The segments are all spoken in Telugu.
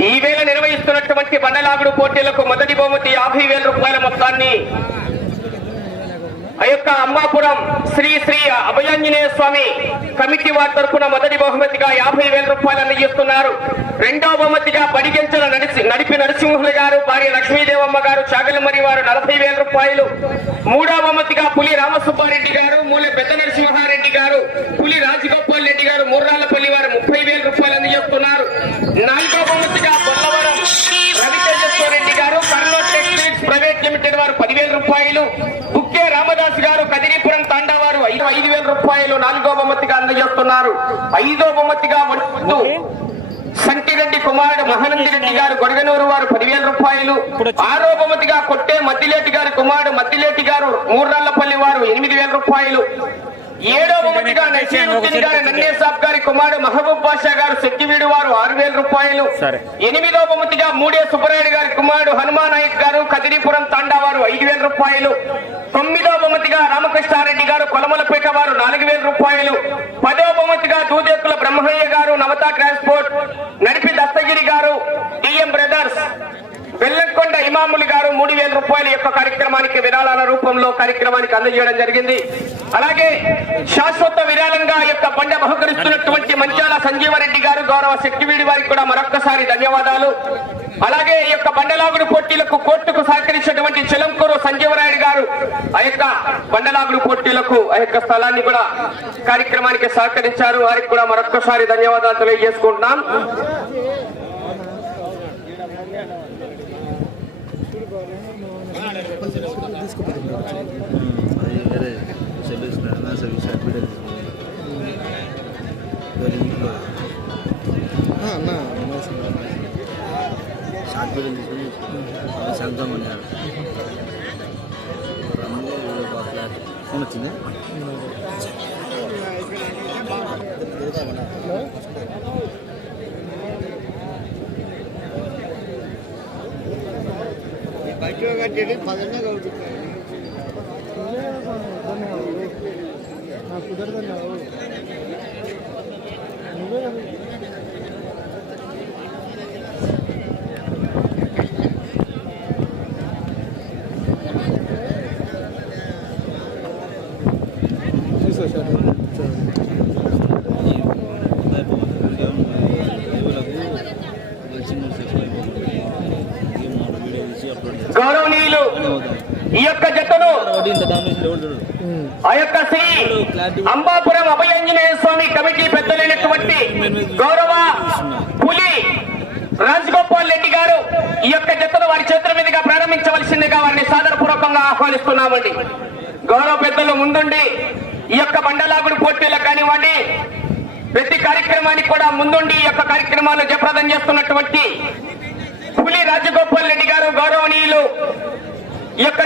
ఈ వేళ నిర్వహిస్తున్నటువంటి బండలాగుడు పోటీలకు మొదటి బహుమతి యాభై వేల రూపాయల మొత్తాన్ని ఆ యొక్క అమ్మాపురం శ్రీ శ్రీ అభయాంజనేయ స్వామి కమిటీ వారి తరఫున మొదటి బహుమతిగా యాభై వేల రూపాయలు అందజేస్తున్నారు. రెండవ బహుమతిగా బడిగెంచల నడిచి నడిపి నరసింహులు గారు భార్య లక్ష్మీదేవమ్మ గారు చాగలమరి వారు నలభై వేల రూపాయలు. మూడవ బహుమతిగా పులి రామసుబ్బారెడ్డి గారు మూల పెద్ద నరసింహారెడ్డి గారు పులి రాజగోపాల్ రెడ్డి గారు మూర్రాలపల్లి వారు ముప్పై వేల రూపాయలు అందజేస్తున్నారు. నాలుగవ బహుమతిగా బొల్లవరం రవితేజస్వరెడ్డి గారు కర్నూలు టెక్స్టైల్స్ ప్రైవేట్ లిమిటెడ్ వారు పదివేల రూపాయలు. రామదాస్ గారు కదిరిపురం తాండా వారు ఐదు ఐదు వేల రూపాయలు నాలుగో బహుమతిగా అందజేస్తున్నారు. ఐదో బహుమతిగా వడ్డు సంటిరెడ్డి కుమారుడు మహానంది రెడ్డి గారు గొడగనూరు వారు పదివేల రూపాయలు. ఆరో బహుమతిగా కొట్టే మద్దిలేటి గారి కుమారుడు మద్దిలేటి గారు మూర్రాళ్ళపల్లి వారు ఎనిమిది వేల రూపాయలు. ఏడో బహుమతిగా నసీరుద్దీన్ గారి నన్నే సాబ్ గారి కుమారుడు మహబూబ్ బాషా గారు శెట్టివీడు వారు ఆరు వేల రూపాయలు. ఎనిమిదో బహుమతిగా మూడే సుబ్బరాయుడు గారి కుమారుడు హనుమాన్ నాయక్ గారు కదిరిపురం తాండా వారు ఐదు వేల రూపాయలు. తొమ్మిదో బహుమతిగా రామకృష్ణారెడ్డి గారు కొలమలపేట వారు నాలుగు వేల రూపాయలు. పదో బహుమతిగా దూదేకుల బ్రహ్మయ్య గారు నవతా ట్రాన్స్పోర్ట్ నడిపి దత్తగిరి గారు డిఎం బ్రదర్స్. బెల్లంకొండ ఇమాములు గారు మూడు వేల రూపాయల యొక్క కార్యక్రమానికి విరాళాల రూపంలో కార్యక్రమానికి అందజేయడం జరిగింది. అలాగే శాశ్వత విరాళంగా యొక్క బండ బహుకరిస్తున్నటువంటి మంచాల సంజీవరెడ్డి గారు గౌరవ శక్తివీడి వారికి కూడా మరొక్కసారి ధన్యవాదాలు. అలాగే ఈ యొక్క బండలాగుడు పోటీలకు కోర్టుకు సహకరించినటువంటి చిలంకూరు సంజీవరాయుడు గారు ఆ యొక్క బండలాగుడు పోటీలకు ఆ యొక్క స్థలాన్ని కూడా కార్యక్రమానికి సహకరించారు. వారికి కూడా మరొక్కసారి ధన్యవాదాలు తెలియజేసుకుంటున్నాం. షార్ట్ వీడియో తీసుకుని శాంతం ఫోన్ వచ్చింది బయట కట్టేది పదన్నా కలుగుతుంది కుదరదన్నావు నువ్వే కదా గౌరవనీయులు ఈ యొక్క జట్టును చూడు ఆ యొక్క శ్రీ అంబాపురం అభయాంజనేయ స్వామి కమిటీ పెద్దలైనటువంటి గౌరవ పులి రాజగోపాల్ రెడ్డి గారు ఈ యొక్క జతను వారి చేతుల మీదుగా ప్రారంభించవలసిందిగా వారిని సాదరపూర్వకంగా ఆహ్వానిస్తున్నామండి. గౌరవ పెద్దలు ముందుండి ఈ యొక్క బండలాగుడు పోటీలకు కానివ్వండి ప్రతి కార్యక్రమానికి కూడా ముందుండి ఈ యొక్క కార్యక్రమాలు జయప్రదం చేస్తున్నటువంటి పులి రాజగోపాల్ రెడ్డి గారు గౌరవనీయులు ఈ యొక్క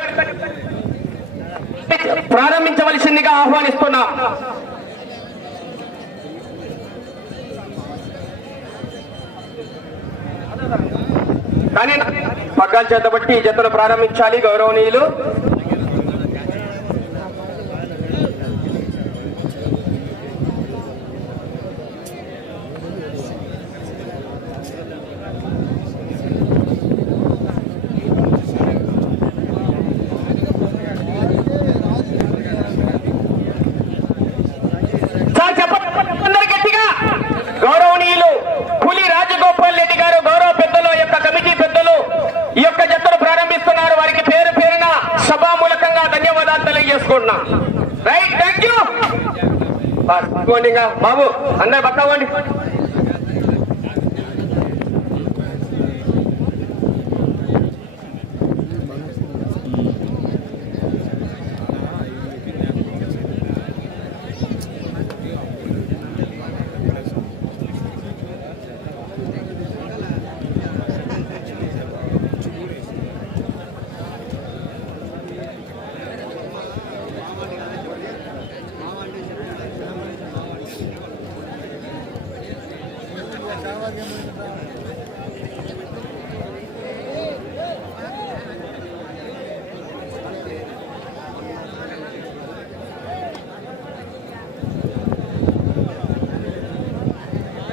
ప్రారంభించవలసిందిగా ఆహ్వానిస్తున్నాం. కానీ పగ్గాలు చేత బట్టి ఈ జతను ప్రారంభించాలి గౌరవనీయులు సార్ చెప్పండి అందరు గట్టిగా గౌరవనీయులు పులి రాజగోపాల్ రెడ్డి గారు గౌరవ పెద్దలు ఈ యొక్క కమిటీ పెద్దలు ఈ యొక్క జతను ప్రారంభిస్తున్నారు వారికి పేరు పేరున సభామూలకంగా తీసుకుంటున్నా రైట్ థ్యాంక్ యూ బాబు అందరు పక్కవండి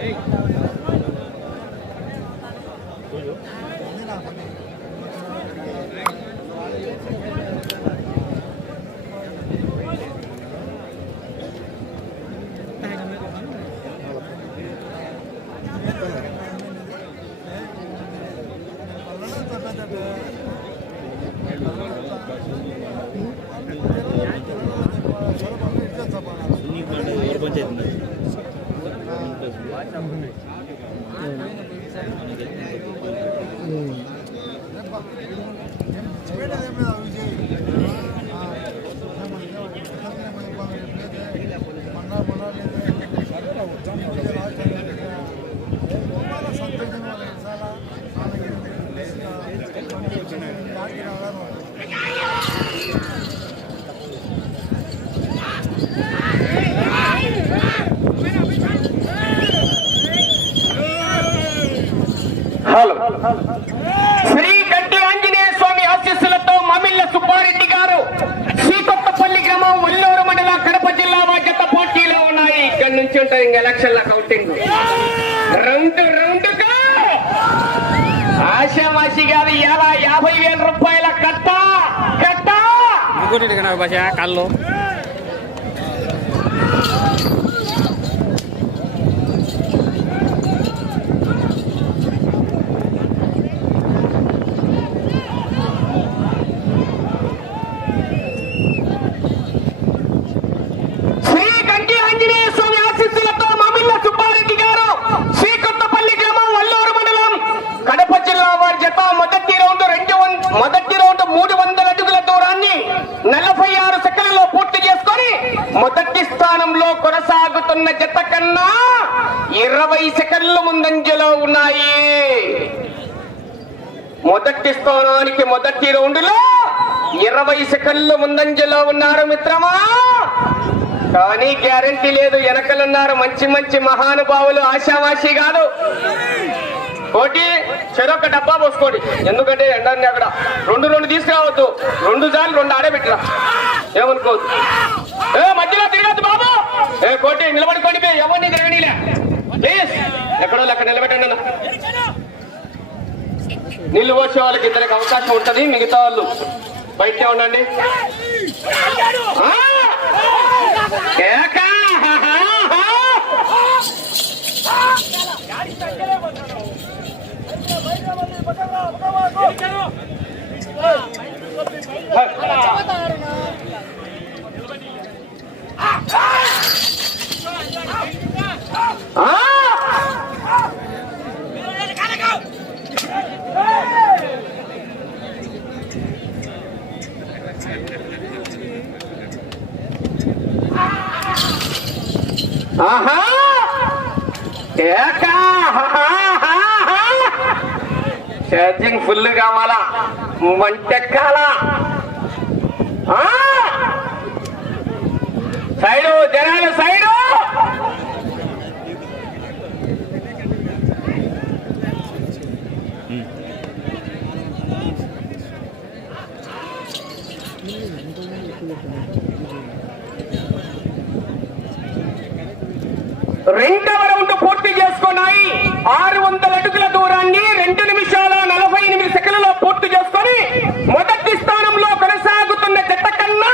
నీకు మొదటి స్థానానికి మొదటి రౌండ్లో ఇరవై సెకండ్లు ముందంజలో ఉన్నారు మిత్రమా? కానీ గ్యారంటీ లేదు వెనకలున్నారు మంచి మంచి మహానుభావులు ఆశావాసి కాదు. కోటి చెరొక డబ్బా పోసుకోండి. ఎందుకంటే ఎండని అక్కడ రెండు రెండు తీసుకురావద్దు. రెండు సార్లు రెండు ఆడబెట్టిరా. ఏమనుకోవద్దు. ఏ మధ్యలో తిరగద్దు బాబు. ఏ కోటి నిలబడుకోండి ఎవరిని తిరగనీలే. ప్లీజ్. ఎక్కడో లెక్క నిలబెట్టండి అన్న. నీళ్ళు పోసే వాళ్ళకి ఇద్దరికి అవకాశం ఉంటుంది మిగతా వాళ్ళు బయటే ఉండండి. ఆ! కేక! ఆ! ఆహా! ఏకా! ఛార్జింగ్ ఫుల్ కావాలా? మంటెక్కాలా? ఆ! సైడు జనాలు సైడు రెండవ రౌండ్ పూర్తి చేసుకున్నాయి ఆరు వందల అడుగుల దూరాన్ని రెండు నిమిషాల నలభై ఎనిమిది సెకండ్లలో పూర్తి చేసుకొని మొదటి స్థానంలో కొనసాగుతున్న జత కన్నా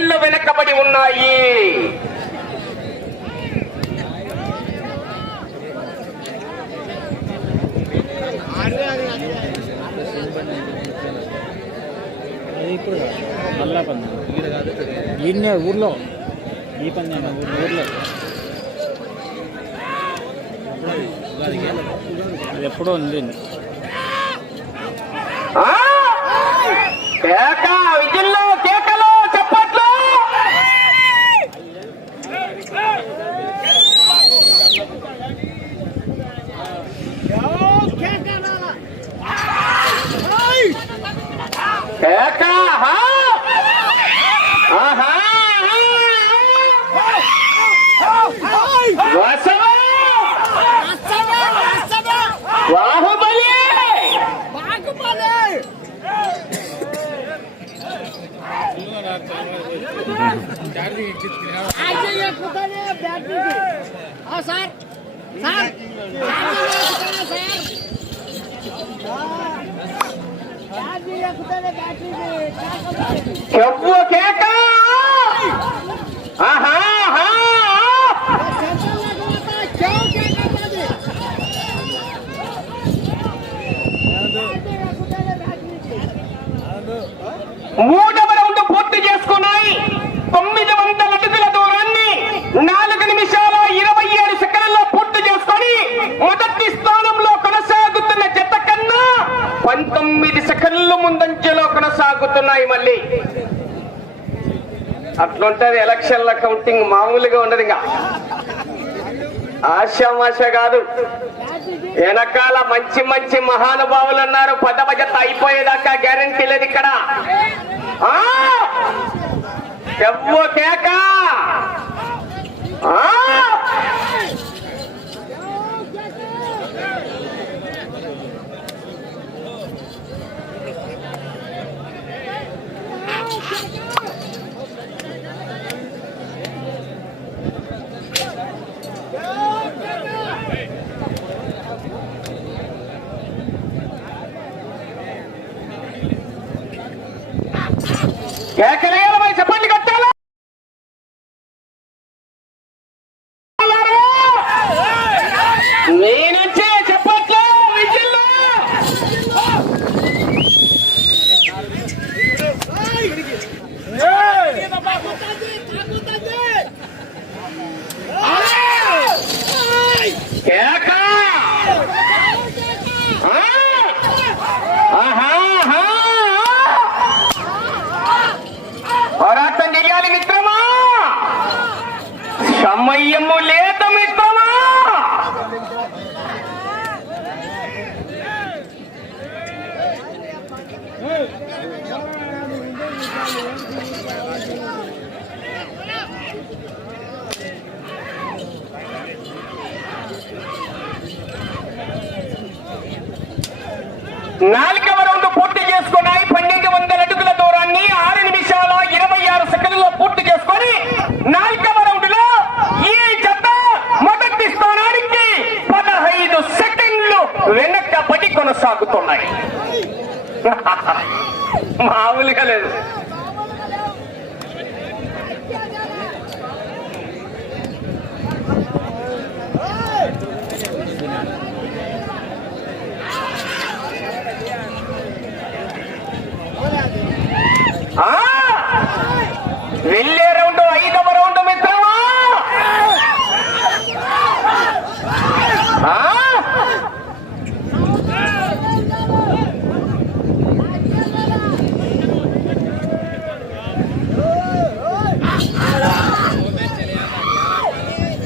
కళ్ళు వెనకబడి ఉన్నాయి. మళ్ళా ఊర్లో. ఈ పందెం ఊర్లో. అది ఎప్పుడో ఉంది ఆ! కేక విజిల్లో కేకలు చప్పట్లు కేక హా! ఆహా! వసవ! ఎవ్వ కేక ఆహా ఆహా. మూడవ రౌండ్ పూర్తి చేసుకున్నాయి తొమ్మిది వందల అడుగుల దూరాన్ని నాలుగు నిమిషాల ఇరవై ఏడు సెకండ్లలో పూర్తి చేసుకొని మొదటి స్థానంలో కొనసాగుతున్న జత కన్నా పంతొమ్మిది సెకండ్లు ముందంజలో కొనసాగుతున్నాయి మళ్ళీ ఎలక్షన్ ఎలక్షన్ల కౌంటింగ్ మామూలుగా ఉండదు ఇంకా. ఆశామాష కాదు. వెనకాల మంచి మంచి మహానుభావులు ఉన్నారు. పదభజత అయిపోయేదాకా గ్యారంటీ లేదు ఇక్కడ. ఎవ్వకే ఎవ్వో కేక ఆ! కేకలేయాలి మరి చెప్పండి కొట్టాలి మీ నుంచే చెప్పట్లు విజిల్లు కేక ఆ! ఆహా ఆహా పోరాటం చెయ్యాలి మిత్రమా సమయము లేదు మిత్రమా. నాలుగవ రౌండ్ పూర్తి చేసుకున్నాయి పన్నెండు వందల అడుగుల దూరాన్ని ఆరు నిమిషాల ఇరవై ఆరు సెకండ్లలో పూర్తి చేసుకొని నాలుగవ రౌండ్లో ఈ జత మొదటి స్థానానికి పదహైదు సెకండ్లు వెనకబడి కొనసాగుతున్నాయి మామూలుగా లేదు. వెళ్ళే రౌండ్ ఐదవ రౌండ్ మిత్రమా ఆ!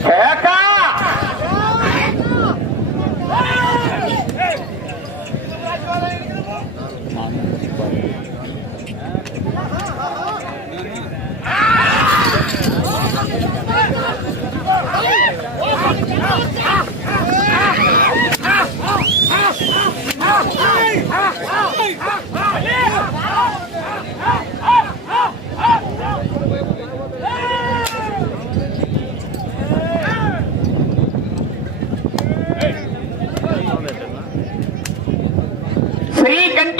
కేక!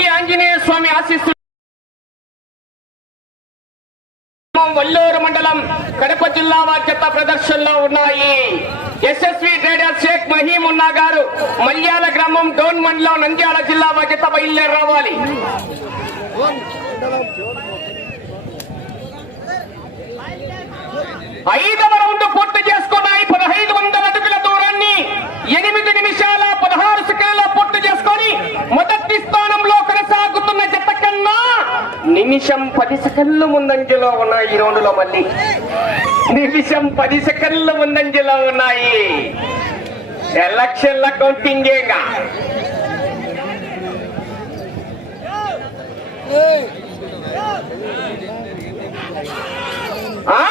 శ్రీ ఆంజనేయ స్వామి ఆశీస్సు వల్లూరు మండలం కడప జిల్లా బాధ్యత ప్రదర్శనలో ఉన్నాయి. ఎస్ఎస్వి ట్రేడర్ షేక్ మహీమున్నా గారు మల్యాల గ్రామం డోన్ మండలం నంద్యాల జిల్లా బాధ్యత బయలుదేరి రావాలి. ఐదవ రౌండ్ పూర్తి చేసుకున్నాయి. పదహైదు వందల ఎనిమిది నిమిషాల పదహారు సెకండ్ల పూర్తి చేసుకొని మొదటి స్థానంలో కొనసాగుతున్న జత కన్నా నిమిషం పది సెకండ్లు ముందంజలో ఉన్నాయి ఈ రౌండ్లో మళ్ళీ. నిమిషం పది సెకండ్లు ముందంజలో ఉన్నాయి. ఎలక్షన్ల కౌంటింగేగా ఆ!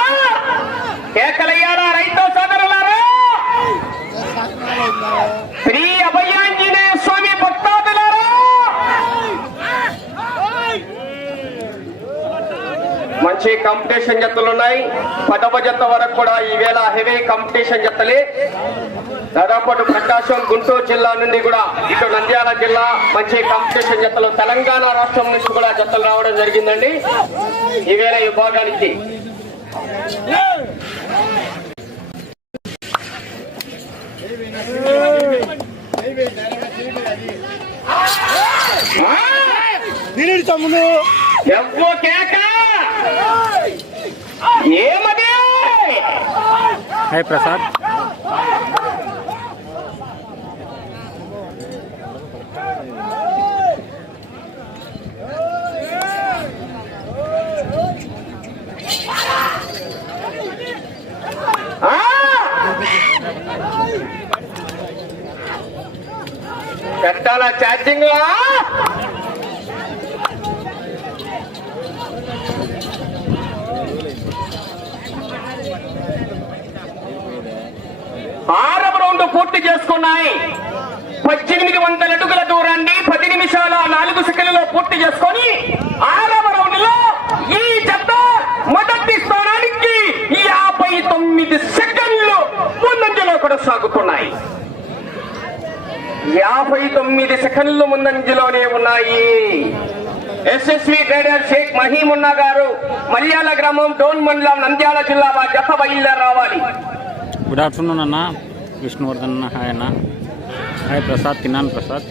కేకలయ్యారా రైతు సోదరులారా శ్రీ అభయాంజనేయ స్వామి భక్తాదులారా మంచి కాంపిటీషన్ జతలు ఉన్నాయి. పదవ జత వరకు కూడా ఈవేళ హెవీ కాంపిటీషన్ జతలే. దాదాపు ప్రకాశం గుంటూరు జిల్లా నుండి కూడా ఇటు నంద్యాల జిల్లా మంచి కాంపిటీషన్ జతలు తెలంగాణ రాష్ట్రం నుంచి కూడా జతలు రావడం జరిగిందండి. ఈ వేళ ఈ విభాగానికి తిరిగి తమ్ముడు కేక! ఏమది హాయ్ ప్రసాద్ ఆ? పెట్టాలా ఆరవ రౌండ్ పూర్తి చేసుకున్నాయి. పద్దెనిమిది వందల అడుగుల దూరాన్ని పది నిమిషాల నాలుగు సెకండ్లలో పూర్తి చేసుకొని ఆరవ రౌండ్లో ఈ జత మొదటి స్థానానికి యాభై తొమ్మిది సెకండ్లు ముందంజలో కొనసాగుతున్నాయి. యాభై తొమ్మిది సెకండ్లు ముందంజలోనే ఉన్నాయి. ఎస్ఎస్వి ట్రేడర్ షేక్ మహీమున్నా గారు మల్యాల గ్రామం డోన్ మండలం నంద్యాల జిల్లా వారి జత బయలుదేరి రావాలి. గుడ్ ఆఫ్టర్నూన్ అన్న. విష్ణువర్ధన్ అన్న. హాయ్ అన్న. హాయ్ ప్రసాద్. తిన్నాను ప్రసాద్.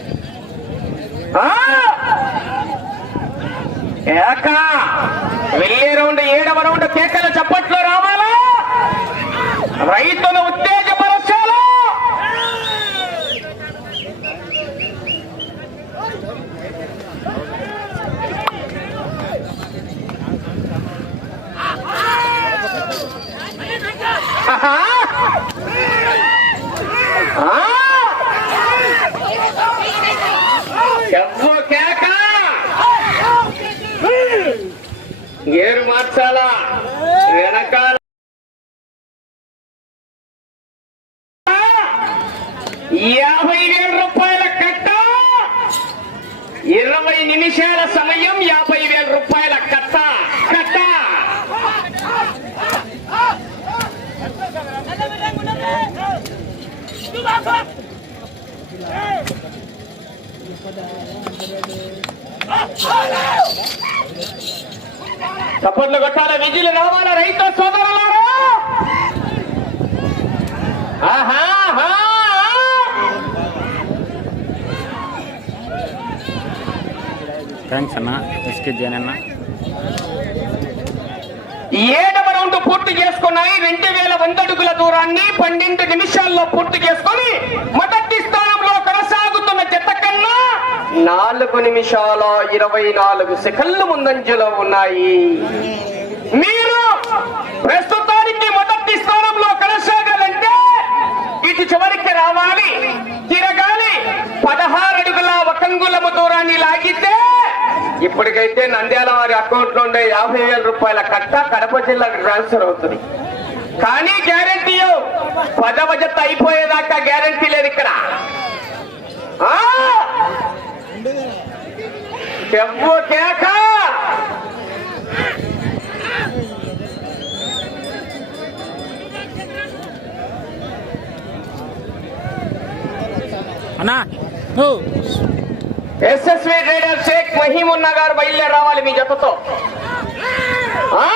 వెళ్ళే రౌండ్ ఏడవ రౌండ్ కేకల చప్పట్లో రావాలా? రైతులు ఉత్తేజపరచు ఆహా! ఆ! ఎవ్వో కేక? గేరు మార్చాలా? వెనకాల. యాభై వేల రూపాయల కట్ట? ఇరవై నిమిషాల సమయం యాభై వేల రూపాయలు కట్ట కట్ట చప్పట్లు కొట్టాల విజులు రావాల రైతు సోదరులారా ఆహా, ఆహా, థ్యాంక్స్ అన్న ఎస్కే జైన్ అన్న ఏడవ రౌండ్ పూర్తి చేసుకున్నాయి. రెండు వేల వంద అడుగుల దూరాన్ని పన్నెండు నిమిషాల్లో పూర్తి చేసుకొని మొదటి స్థానంలో కొనసాగుతున్న జత కన్నా నాలుగు నిమిషాల ఇరవై నాలుగు సెకండ్లు ముందంజలో ఉన్నాయి. మీరు ప్రస్తుతానికి మొదటి స్థానంలో కొనసాగాలంటే ఇటు చివరికి రావాలి. తిరగాలి. పదహారు అడుగుల ఒకంగులము దూరాన్ని లాగితే ఇప్పటికైతే నంద్యాల వారి అకౌంట్లో ఉండే యాభై వేల రూపాయల కట్ట కడప జిల్లాకు ట్రాన్స్ఫర్ అవుతుంది. కానీ గ్యారంటీ పదవ జత అయిపోయేదాకా గ్యారంటీ లేదు ఇక్కడ. కేక. అన్నా ఎస్ఎస్వి ట్రేడర్ షేక్ మహీమున్నా గారు బయలుదేరి రావాలి మీ జతతో ఆ!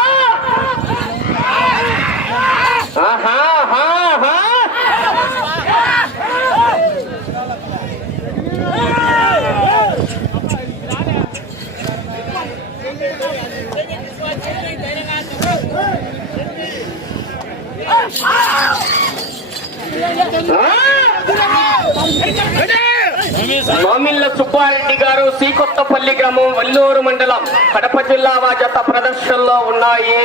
మామిళ్ళ సుబ్బారెడ్డి గారు శ్రీకొత్తపల్లి గ్రామం వల్లూరు మండలం కడప జిల్లా వాజత ప్రదర్శనలో ఉన్నాయి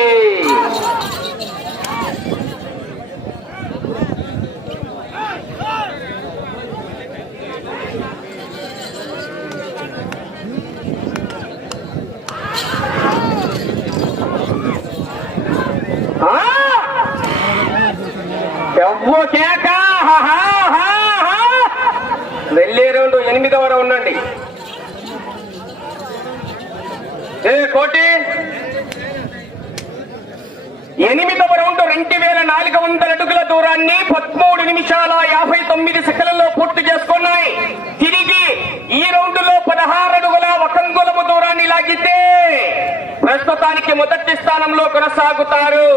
ఆ! కేక హా, హా. వెళ్ళే రౌండ్ ఎనిమిదవ రౌండ్ ఏ కోటి? ఎనిమిదవ రౌండ్ రెండు వేల నాలుగు వందల అడుగుల దూరాన్ని పదమూడు నిమిషాల యాభై తొమ్మిది సెకండ్లలో పూర్తి చేసుకున్నాయి. తిరిగి ఈ రౌండ్లో పదహారు అడుగుల ఒక దూరాన్ని లాగితే ప్రస్తుతానికి మొదటి స్థానంలో కొనసాగుతారు.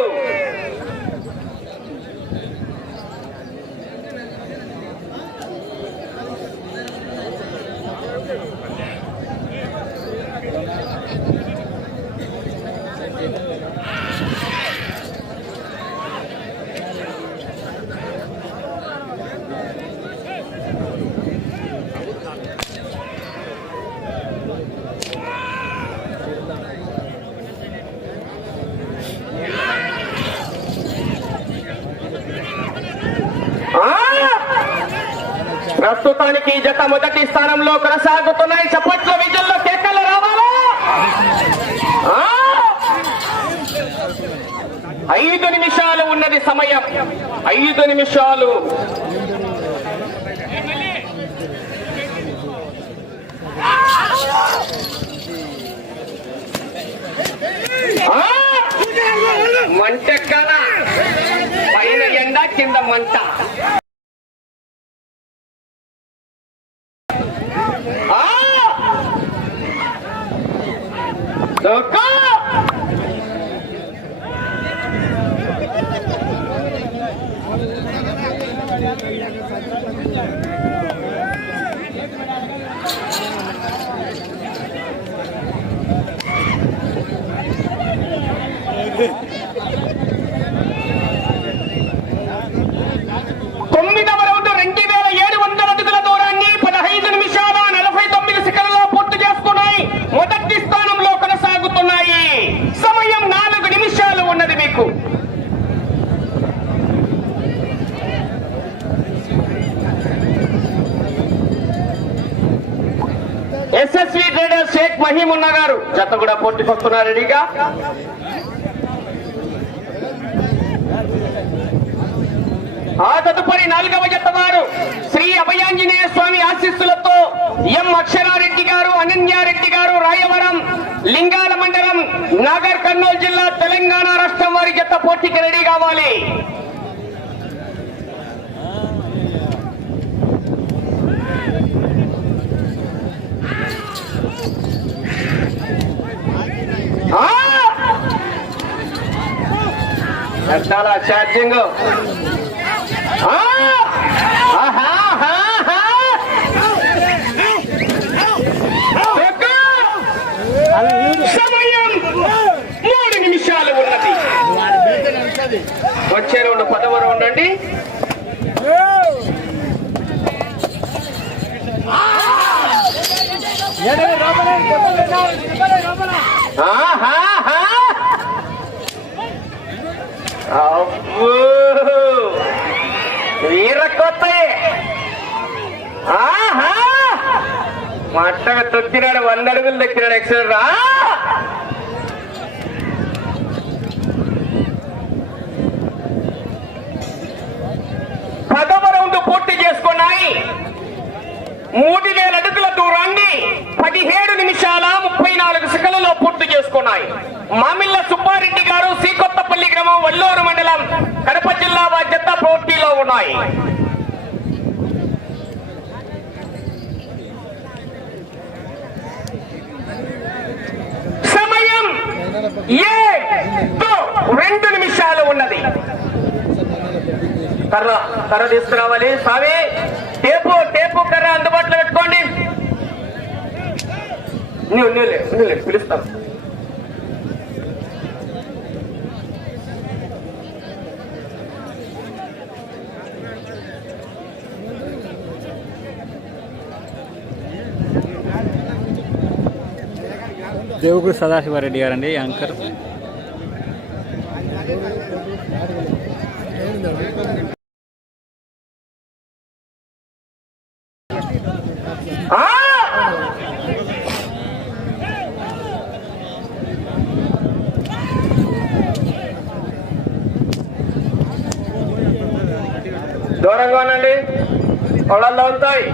ప్రస్తుతానికి జత మొదటి స్థానంలో కొనసాగుతున్నాయి. చప్పట్ల విజయంలో కేకలు రావాలా. ఐదు నిమిషాలు ఉన్నది సమయం. ఐదు నిమిషాలు. మంట కదా పైన ఎండ కింద మంట ఆ! దొక్కు! తొమ్మిదవ రౌండ్ రెండు వేల ఏడు వందల అడుగుల దూరాన్ని పదహైదు నిమిషాల నలభై తొమ్మిది సెకండ్లలో పూర్తి చేసుకున్నాయి మొదటి స్థానంలో కొనసాగుతున్నాయి సమయం నాలుగు నిమిషాలు ఉన్నది మీకు ఎస్ఎస్వి ట్రేడర్ షేక్ మహీమున్నా గారు జత రెడీగా ఆ తదుపరి నాలుగవ జత వారు శ్రీ అభయాంజనేయ స్వామి ఆశీస్సులతో ఎం అక్షరారెడ్డి గారు అనన్యారెడ్డి గారు రాయవరం లింగాల మండలం నాగర్ కర్నూలు జిల్లా తెలంగాణ రాష్ట్రం వారి జట్ట పోటీకి రెడీ కావాలి. చాలా ఛార్జింగ్. ఆ! ఆహా, సమయం మూడు నిమిషాలు ఉన్నది. వచ్చే రెండు పదవరు ఉండండి ఆహా, ఆహా! అబ్బో! వీర కొత్తయే ఆహా! మట్టగా తొక్కినాడు వంద అడుగులు తొక్కినాడు ఎక్సలెంట్ రా పదవ రౌండ్ పూర్తి చేసుకున్నాయి. మూడు వేల అడుగుల దూరాన్ని పదిహేడు నిమిషాల ముప్పై నాలుగు సెకండ్లలో పూర్తి చేసుకున్నాయి. మామిళ్ళ సుబ్బారెడ్డి గారు శ్రీకొత్త శ్రీకొత్తపల్లి గ్రామం వల్లూరు మండలం కడప జిల్లా బాధ్యత పోటీలో ఉన్నాయి. సమయం రెండు నిమిషాలు ఉన్నది. కర్ర కర్ర తీసుకురావాలి. స్వామి టేపు టేపు కర్ర అందుబాటులో పెట్టుకోండి. నువ్వు పిలుస్తాం. దేవుడు సదాశివారెడ్డి గారండి యాంకర్. దూరంగా ఉండండి. పొలాల్లో ఉంటాయి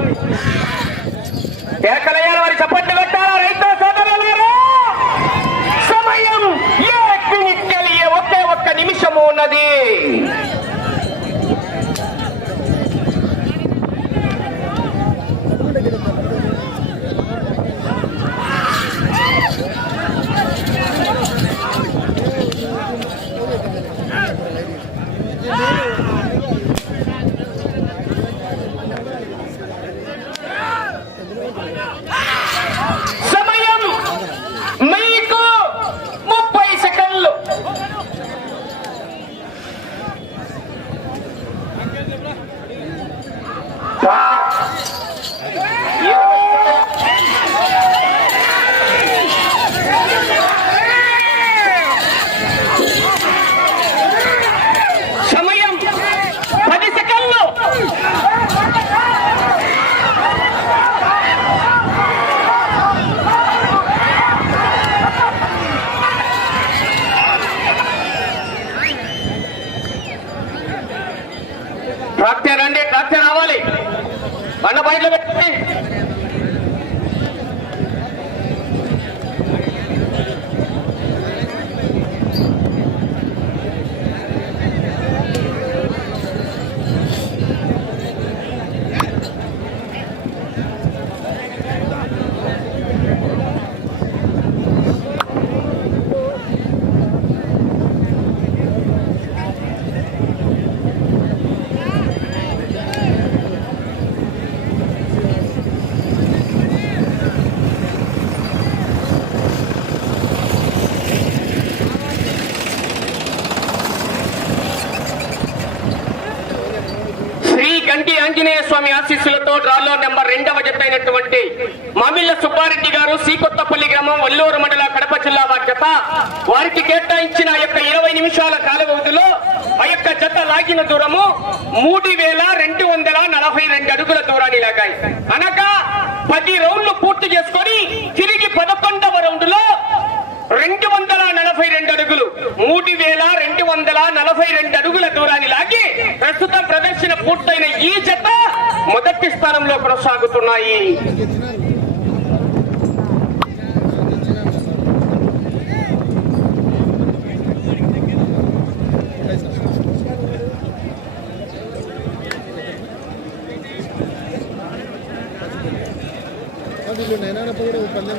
కేకలయ్యాలి వారి చప్పట్లు పెట్టాలా రైతు సోదరులారా సమయం ఏ ఒకే ఒక్క నిమిషం ఉన్నది సమయం మీకు ముప్పై సెకండ్లు సమయం పది సెకండ్లు ట్రాక్టర్ రండి ట్రాక్టర్ రావాలి బండ బయటలో పెట్టండి శ్రీ గంటి ఆంజనేయ స్వామి ఆశీస్సులతో డ్రాలో నెంబర్ రెండవ జత అయినటువంటి మామిళ్ళ సుబ్బారెడ్డి గారు శ్రీకొత్తపల్లి గ్రామం వల్లూరు మండల కడప జిల్లా వారి జత వారికి కేటాయించిన ఆ యొక్క ఇరవై నిమిషాల కాల వ్యవధిలో ఆ యొక్క జత లాగిన దూరము మూడు వేల రెండు వందల నలభై రెండు అడుగుల దూరాన్ని లాగాయి. అనగా పది రౌండ్లు పూర్తి చేసుకొని తిరిగి పదకొండవ రౌండ్లో రెండు వందల నలభై రెండు అడుగులు. మూడు వేల రెండు వందల నలభై రెండు అడుగుల దూరాన్ని లాగి ప్రస్తుతం ప్రదర్శన పూర్తయిన ఈ జత మొదటి స్థానంలో కొనసాగుతున్నాయి. పందెం